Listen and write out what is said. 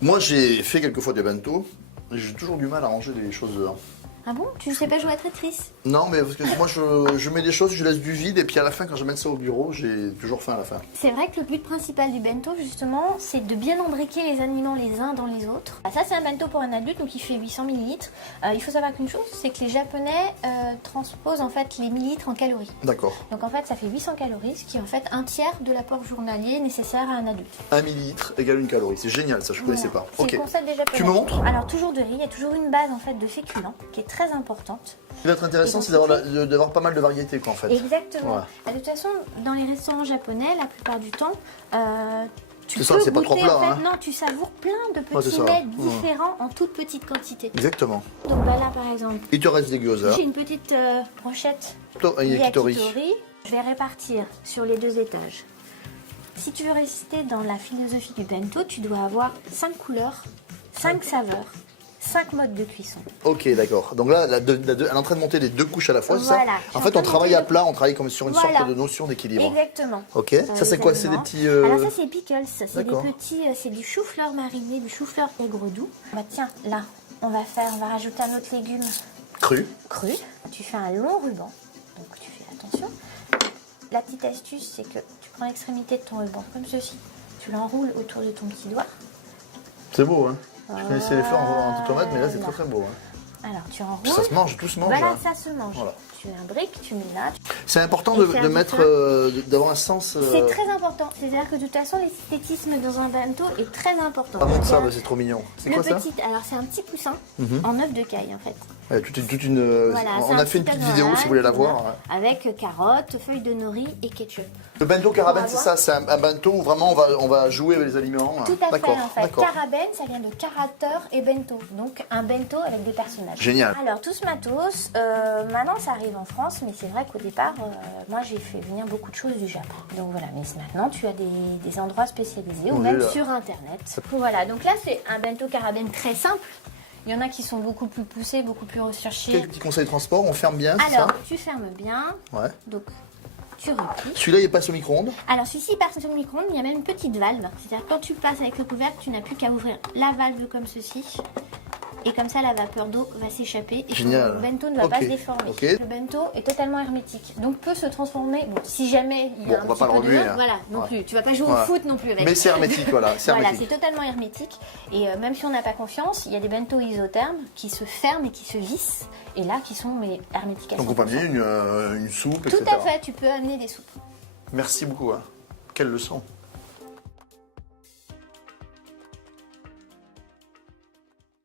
Moi, j'ai fait quelques fois des bento. Et j'ai toujours du mal à ranger les choses dedans. Ah bon? Tu sais pas jouer à Tetris? Non, mais parce que moi, je mets des choses, je laisse du vide, et puis à la fin, quand je mets ça au bureau, j'ai toujours faim à la fin. C'est vrai que le but principal du bento, justement, c'est de bien embriquer les aliments les uns dans les autres. Ça, c'est un bento pour un adulte, donc il fait 800 ml. Il faut savoir qu'une chose, c'est que les Japonais transposent en fait les millilitres en calories. D'accord. Donc en fait, ça fait 800 calories, ce qui est en fait un tiers de l'apport journalier nécessaire à un adulte. 1 millilitre égale une calorie. C'est génial, ça, je connaissais pas. C'est le concept des Japonais. Tu me montres? Alors toujours de riz, il y a toujours une base en fait de féculents qui est très importante. Ce qui va être intéressant, c'est d'avoir pas mal de variétés, quoi, en fait. Exactement. Ouais. De toute façon, dans les restaurants japonais, la plupart du temps, tu peux ça, c'est pas trop goûter, plat, en fait, hein. Non, tu savoures plein de Ouais, c'est petits ça. mets différents en toute petite quantité. Exactement. Donc bah, là, par exemple, Il te reste des gyoza. j'ai une petite brochette Yakitori. yakitori. Je vais répartir sur les 2 étages. Si tu veux rester dans la philosophie du bento, tu dois avoir 5 couleurs, 5 saveurs, 5 modes de cuisson. Ok, d'accord. Donc là, elle est en train de monter les 2 couches à la fois, c'est Voilà. ça? En fait, on travaille à plat, on travaille comme sur une sorte de notion d'équilibre. Exactement. Ok. Ça, c'est quoi? C'est des petits... Alors ça, c'est pickles. C'est des D'accord. petits... c'est du chou-fleur mariné, du chou-fleur aigre doux. Bah tiens, là, on va rajouter un autre légume crus. cru. Tu fais un long ruban, donc tu fais attention. La petite astuce, c'est que tu prends l'extrémité de ton ruban, comme ceci. Tu l'enroules autour de ton petit doigt. C'est beau, hein? Je connaissais les fleurs en tomate, mais là, c'est très très beau. Hein. Alors, tu enroules. Ça se mange, tout se mange. Voilà, hein. ça se mange. Voilà. Tu mets un brick, tu mets là. C'est important Et faire de du mettre, d'avoir un sens... C'est très important. C'est-à-dire que de toute façon, l'esthétisme dans un bento est très important. Ah bon, ça, C'est-à-dire bah, c'est trop mignon. C'est le quoi ça? petit, alors c'est un petit poussin en œuf de caille en fait. Ouais, Voilà, on c'est a un fait une petit petite vidéo si vous voulez la voir. Ouais. Avec carottes, feuilles de nori et ketchup. Le bento carabène, Pour c'est ça? C'est un bento où vraiment on va jouer avec les aliments. Tout à fait D'accord, en fait. d'accord. Carabène, ça vient de carateur et bento. Donc un bento avec des personnages. Génial. Alors tout ce matos, maintenant ça arrive en France, mais c'est vrai qu'au départ, moi j'ai fait venir beaucoup de choses du Japon. Donc voilà, mais maintenant tu as des endroits spécialisés ou Oui, même là. sur internet. Voilà, donc là c'est un bento carabène très simple. Il y en a qui sont beaucoup plus poussés, beaucoup plus recherchés. Quel petit conseil de transport? On ferme bien, c'est ça? Alors, tu fermes bien. Ouais. Donc, tu replies. Celui-là, il passe au micro-ondes? Alors, celui-ci passe sur le micro-ondes, il y a même une petite valve. C'est-à-dire que quand tu passes avec le couvercle, tu n'as plus qu'à ouvrir la valve comme ceci. Et comme ça, la vapeur d'eau va s'échapper et Génial. le bento ne va pas se déformer. Ok. Le bento est totalement hermétique, donc peut se transformer. Bon, si jamais il y a Bon, un on va petit pas le peu remuer, de hein. voilà, non Ouais. plus. Tu vas pas jouer au Ouais. foot non plus avec. Mais c'est hermétique, voilà. C'est Voilà, hermétique. c'est totalement hermétique. Et même si on n'a pas confiance, il y a des bento isothermes qui se ferment et qui se vissent. Et là, qui sont mais hermétiques à 100%. Donc on peut amener une soupe, Tout etc. à fait, tu peux amener des soupes. Merci beaucoup. Hein. Quelle leçon.